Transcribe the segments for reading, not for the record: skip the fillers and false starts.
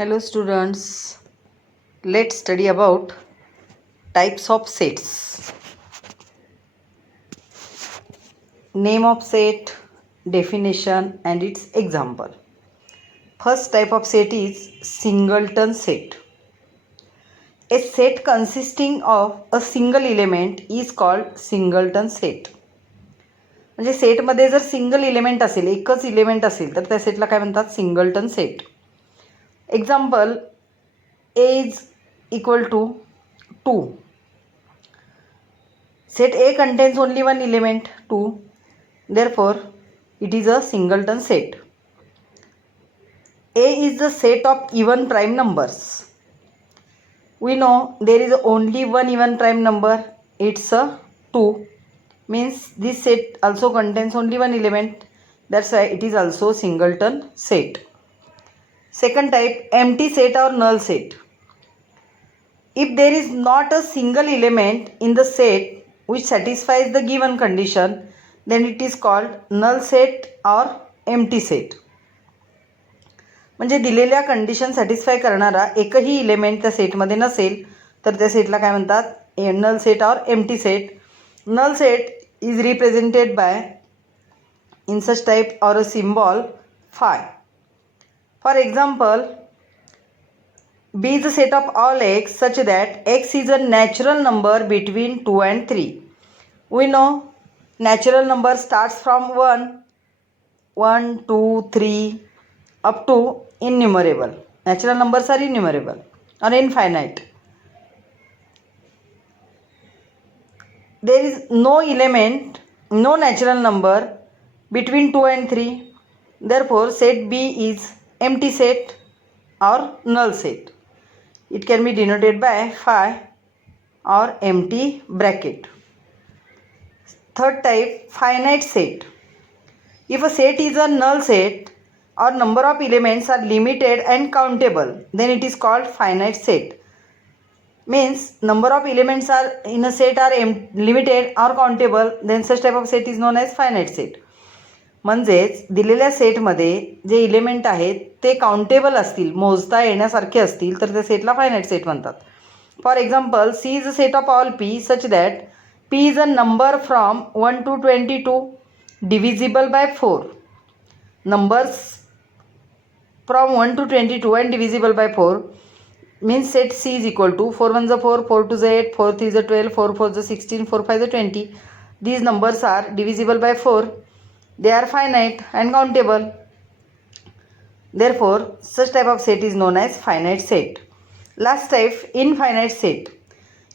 Hello students, let's study about types of sets. Name of set, definition and its example. First type of set is singleton set. A set consisting of a single element is called singleton set. म्हणजे सेटमध्ये जर single element असेल, एकच element असेल तर त्या सेटला काय म्हणतात? Singleton set. Example, A is equal to 2. Set A contains only one element 2, therefore it is a singleton set. A is the set of even prime numbers. We know there is only one even prime number, it's a 2, means this set also contains only one element, that's why it is also singleton set. Second type, empty set or null set. If there is not a single element in the set which satisfies the given condition, then it is called null set or empty set. म्हणजे दिलेल्या condition satisfy करणारा एकही element त्या सेटमध्ये नसेल तर त्या सेटला काय म्हणतात? Null set or empty set. Null set is represented by in such type or a symbol phi. For example, B is a set of all x such that x is a natural number between 2 and 3. We know natural number starts from 1, 2, 3 up to innumerable. Natural numbers are innumerable or infinite. There is no element, no natural number between 2 and 3. Therefore, set B is empty set or null set. It can be denoted by phi or empty bracket. Third type, finite set. If a set is a null set or number of elements are limited and countable, then it is called finite set. Means number of elements are in a set are limited or countable, then such type of set is known as finite set. म्हणजेच दिलेल्या सेटमध्ये जे element आहेत ते countable असतील, मोजता येण्यासारखे असतील तर त्या सेटला फायनाईट सेट म्हणतात. For example, C is a set of all P such that P is a number from 1 to 22 divisible by 4. Numbers from 1 to 22 and divisible by 4 means set C is equal to 4 1 is 4, 4 2 is 8, 4 3 is 12, 4 4 is 16, 4 5 is 20. These numbers are divisible by 4. They are finite and countable. Therefore, such type of set is known as finite set. Last type, infinite set.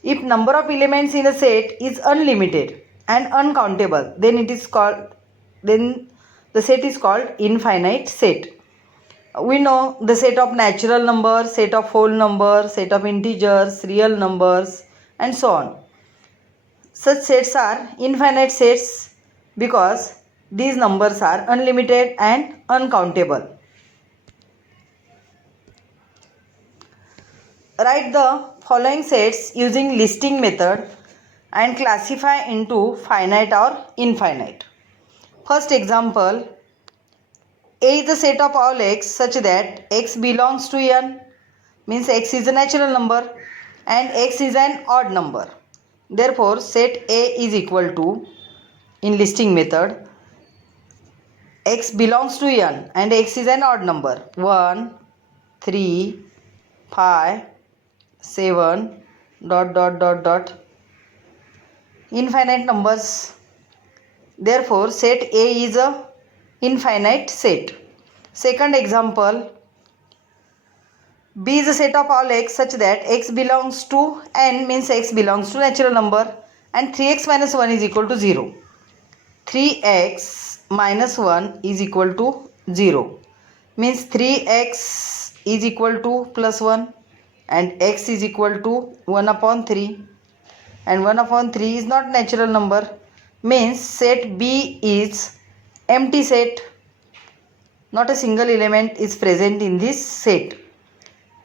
If number of elements in a set is unlimited and uncountable, then the set is called infinite set. We know the set of natural numbers, set of whole numbers, set of integers, real numbers, and so on. Such sets are infinite sets because these numbers are unlimited and uncountable. Write the following sets using listing method and classify into finite or infinite. First example, A is the set of all x such that x belongs to n, means x is a natural number and x is an odd number. Therefore, set A is equal to, in listing method, x belongs to n and x is an odd number 1, 3, 5, 7, ... infinite numbers. Therefore, set A is a infinite set. Second example, B is a set of all x such that x belongs to n, means x belongs to natural number and 3x minus 1 is equal to 0. 3x minus 1 is equal to 0, means 3x is equal to plus 1 and x is equal to 1 upon 3, and 1 upon 3 is not natural number, means set B is empty set. Not a single element is present in this set,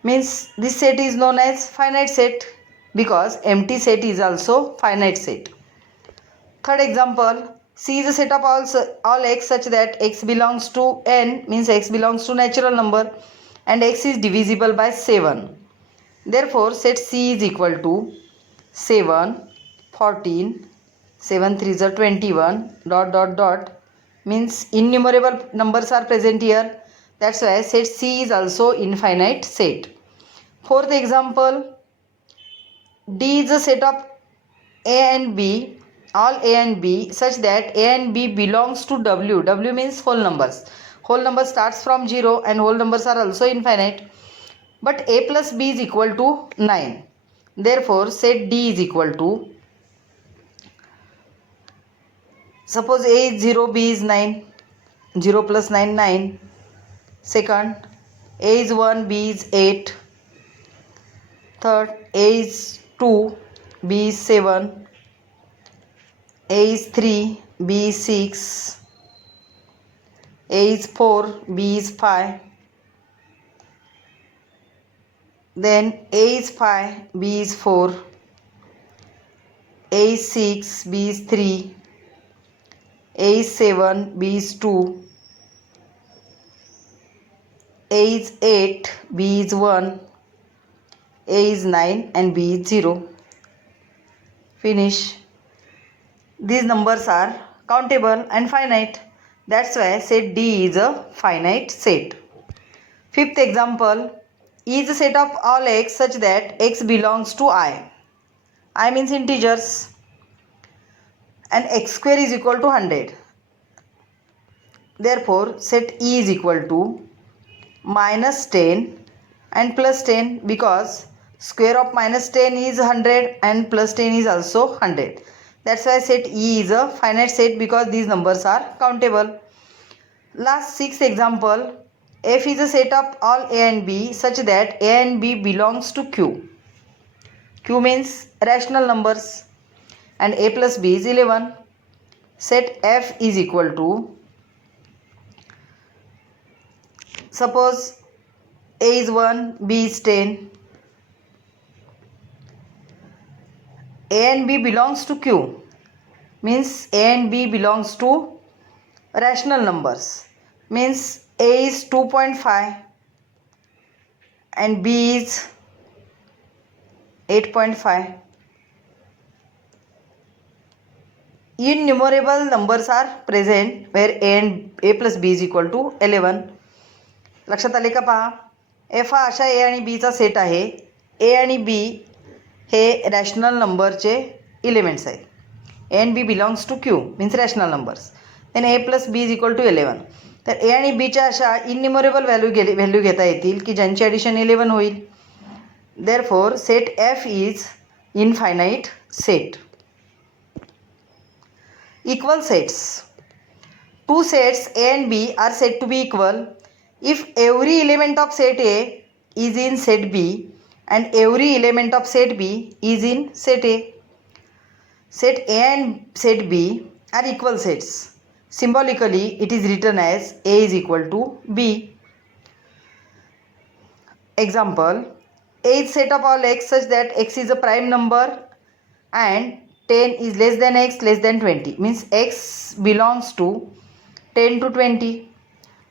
means this set is known as finite set because empty set is also finite set. Third example, C is a set of all x such that x belongs to n, means x belongs to natural number and x is divisible by 7. Therefore, set C is equal to 7, 14, 7 3s are 21, dot dot dot, means innumerable numbers are present here. That's why set C is also infinite set. Fourth example, D is a set of A and B, all A and B, such that A and B belongs to W. W means whole numbers. Whole number starts from 0 and whole numbers are also infinite. But A plus B is equal to 9. Therefore, set D is equal to, suppose A is 0, B is 9. 0 plus 9, 9. Second, A is 1, B is 8. Third, A is 2, B is 7. A is 3, B is 6. A is 4, B is 5. Then A is 5, B is 4. A is 6, B is 3. A is 7, B is 2. A is 8, B is 1. A is 9 and B is 0. Finish. These numbers are countable and finite. That's why set D is a finite set. Fifth example, is a set of all x such that x belongs to I. I means integers. And x square is equal to 100. Therefore, set E is equal to minus 10 and plus 10, because square of minus 10 is 100 and plus 10 is also 100. That's why set E is a finite set, because these numbers are countable. Last sixth example, F is a set of all A and B such that A and B belongs to Q. Q means rational numbers and A plus B is 11. Set F is equal to, suppose A is 1, B is 10. A and B belongs to Q, means A and B belongs to rational numbers, means A is 2.5 and B is 8.5. Innumerable numbers are present where A plus B is equal to 11. लक्षात आले का पहा. F हा अशा A आणि B चा set आहे. A आणि B हे रॅशनल नंबरचे एलिमेंट्स आहेत. A and B belongs to Q means rational numbers. Then A plus B is equal to 11. तर A आणि B च्या अशा इनन्युमरेबल व्हॅल्यू घेता येतील की ज्यांची ॲडिशन 11 होईल. Therefore, set F is infinite set. Equal sets. Two sets A and B are said to be equal if every element of set A is in set B and every element of set B is in set A. Set A and set B are equal sets. Symbolically, it is written as A is equal to B. Example, A is set of all x such that x is a prime number and 10 is less than x less than 20, means x belongs to 10 to 20,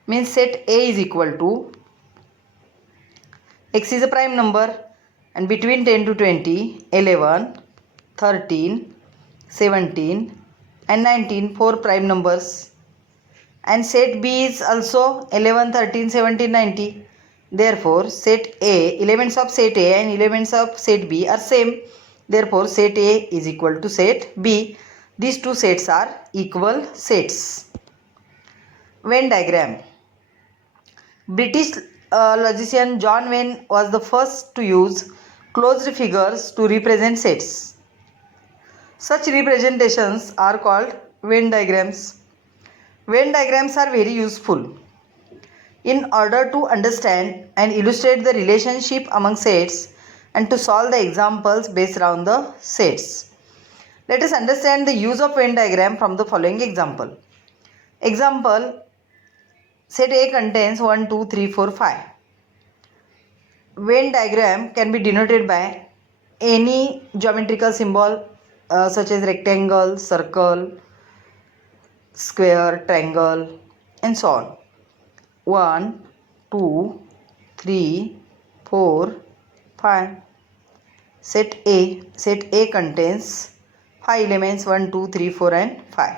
means set A is equal to, x is a prime number and between 10 to 20, 11, 13, 17 and 19, 4 prime numbers, and set B is also 11, 13, 17, 19. Therefore, set A, elements of set A and elements of set B are same. Therefore, set A is equal to set B. These two sets are equal sets. Venn diagram. British logician John Venn was the first to use closed figures to represent sets. Such representations are called Venn diagrams. Venn diagrams are very useful in order to understand and illustrate the relationship among sets and to solve the examples based around the sets. Let us understand the use of Venn diagram from the following example. Example, set A contains 1, 2, 3, 4, 5. Venn diagram can be denoted by any geometrical symbol such as rectangle, circle, square, triangle and so on. 1, 2, 3, 4, 5. Set A contains 5 elements 1, 2, 3, 4 and 5.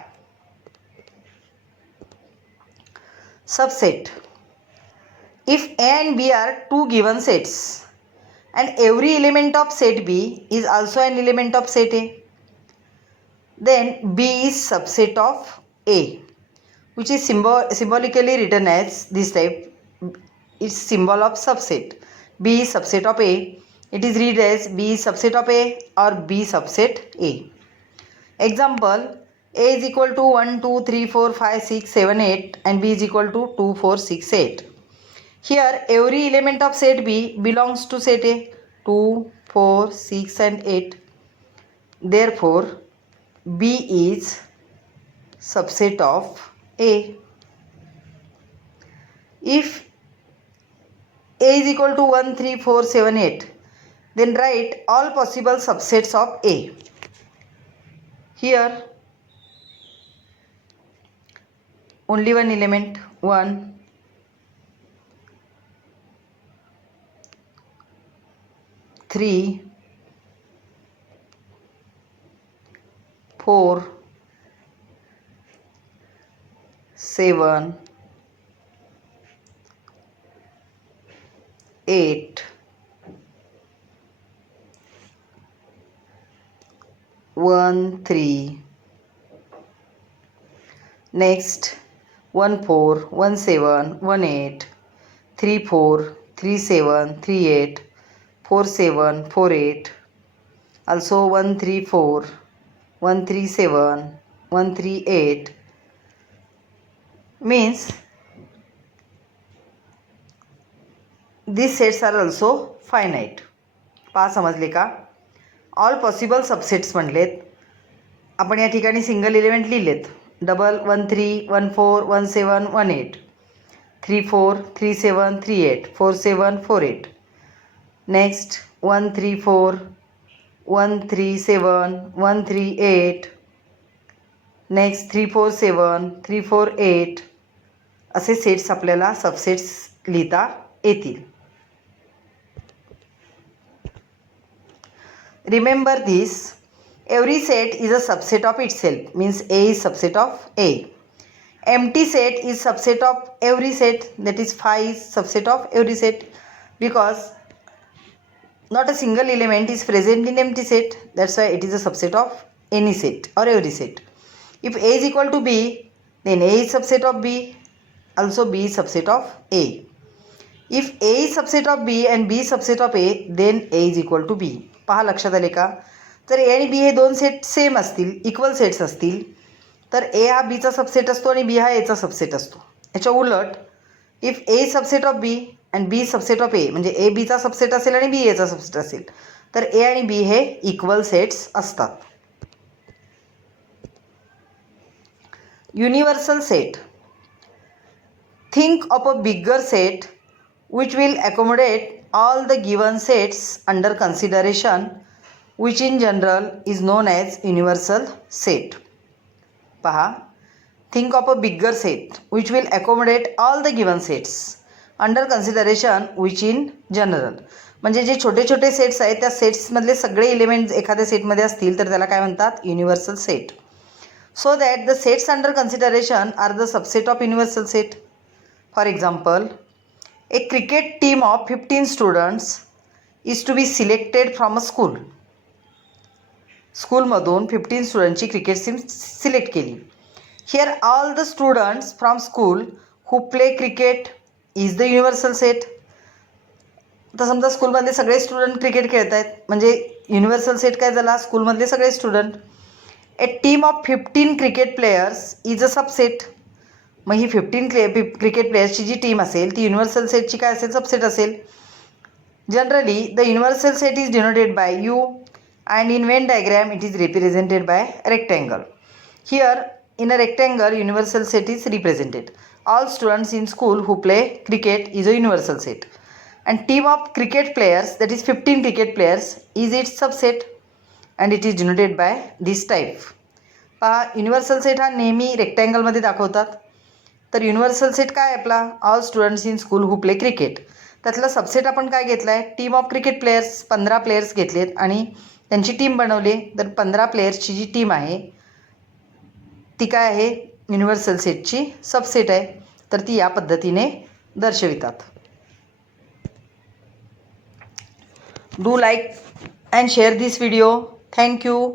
Subset. If A and B are two given sets and every element of set B is also an element of set A, then B is subset of A, which is symbolically written as this type. It's symbol of subset. B is subset of A. It is read as B is subset of A or B subset A. Example, A is equal to 1, 2, 3, 4, 5, 6, 7, 8 and B is equal to 2, 4, 6, 8. Here every element of set B belongs to set A, 2, 4, 6 and 8. Therefore, B is subset of A. If A is equal to 1, 3, 4, 7, 8, then write all possible subsets of A. Here only one element, 1, 3, 4, 7, 8, 1, 3. Next 1, 4, 1, 7, 1, 8, 3, 4, 3, 7, 3, 8, 4, 7, 4, 8. Also 1, 3, 4, 1, 3, 7, 1, 3, 8. Means these sets are also finite. पहा समजले का? All possible subsets म्हणलेत. आपण या ठिकाणी single element लिहिलेत. Double 1, 3, 1, 4, 1, 7, 1, 8, 3, 4, 3, 7, 3, 8, 4, 7, 4, 8. Next 1, 3, 4, 1, 3, 7, 1, 3, 8. Next 3, 4, 7, 3, 4, 8. असे sets आपल्याला सबसेट्स लिहिता येतील. Remember this, every set is a subset of itself, means A is subset of A. Empty set is subset of every set, that is phi is subset of every set, because not a single element is present in empty set, that's why it is a subset of any set or every set. If A is equal to B, then A is subset of B, also B is subset of A. If A is subset of B and B is subset of A, then A is equal to B. पहा लक्षात आले का? जर ए आणि B हे दोन set same असतील, equal sets असतील, तर ए हा बीचा सबसेट असतो आणि बी हा एचा सबसेट असतो. याच्या उलट if A subset of B and B subset of A, म्हणजे ए बीचा सबसेट असेल आणि बी एचा सबसेट असेल, तर ए आणि बी हे इक्वल सेट्स असतात. Universal set. Think of a bigger set which will accommodate all the given sets under consideration, which in general is known as universal set. पहा, think of a bigger set which will accommodate all the given sets under consideration, which in general, म्हणजे जे छोटे छोटे sets आहेत त्या सेट्समधले सगळे elements एखाद्या सेटमध्ये असतील तर त्याला काय म्हणतात? Universal set. So that the sets under consideration are the subset of universal set. For example, a cricket team of 15 students is to be selected from a school. स्कूलमधून 15 स्टुडंटची क्रिकेट टीम सिलेक्ट केली. Here all the students from school who play cricket is the universal set. आता समजा स्कूलमधले सगळे student cricket खेळत आहेत, म्हणजे universal set काय झाला? स्कूलमधले सगळे student. A team of 15 cricket players is a subset. मग ही 15 क्रिकेट प्लेयर्सची जी टीम असेल ती युनिव्हर्सल सेटची काय असेल? सबसेट असेल. Generally the universal set is denoted by U and in Venn diagram it is represented by rectangle. Here in a rectangle universal set is represented. All students in school who play cricket is a universal set and team of cricket players that is 15 cricket players is it's subset and it is denoted by this type. पहा, universal set हा नेहमी रेक्टँगलमध्ये दाखवतात. तर universal set काय आपला? All students in school who play cricket. त्यातलं subset आपण काय घेतलं आहे, team of cricket players 15 players घेतलेत आणि त्यांची टीम बनवली. तर 15 प्लेयर्सची जी टीम आहे ती काय आहे, युनिव्हर्सल सेटची सबसेट आहे. तर ती या पद्धतीने दर्शवितात. Do like and share this video. Thank you.